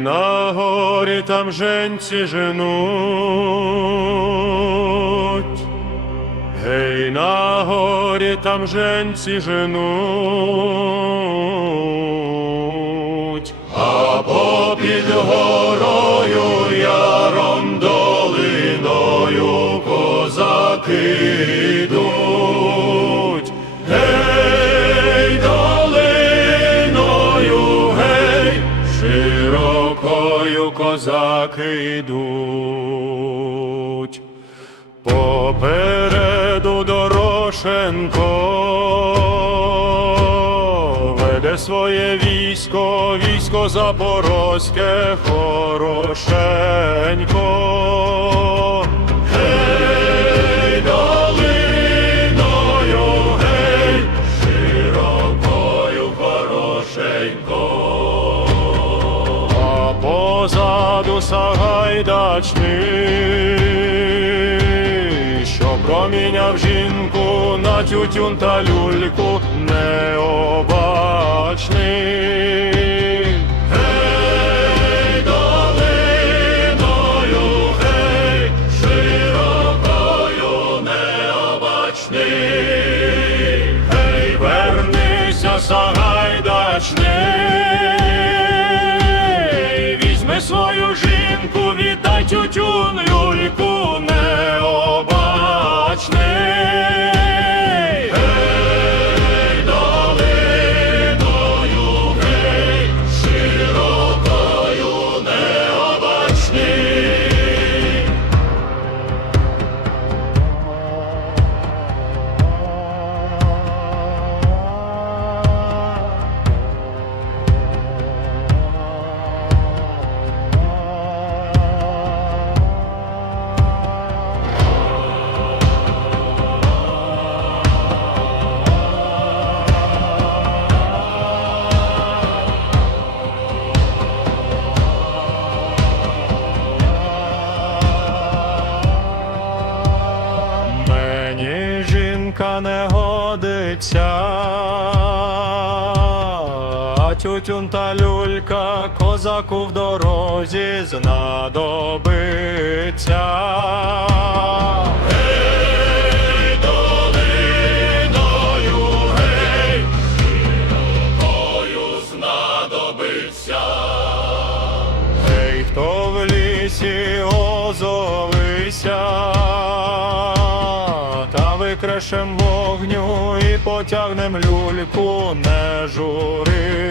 На горі там женці женуть. Гей, на горі там женці женуть. А попід горою широкою козаки йдуть. Попереду Дорошенко веде своє військо, військо запорозьке хорошенько. Позаду Сагайдачний, що проміняв жінку на тютюн та люльку необачний. Гей, вернися, Сагайдачний, свою жінку, віддай тютюн не годиться, тютюн та люлька козаку в дорозі знадобиться. Хто в лісі викрешем вогню і потягнем люльку, не журися.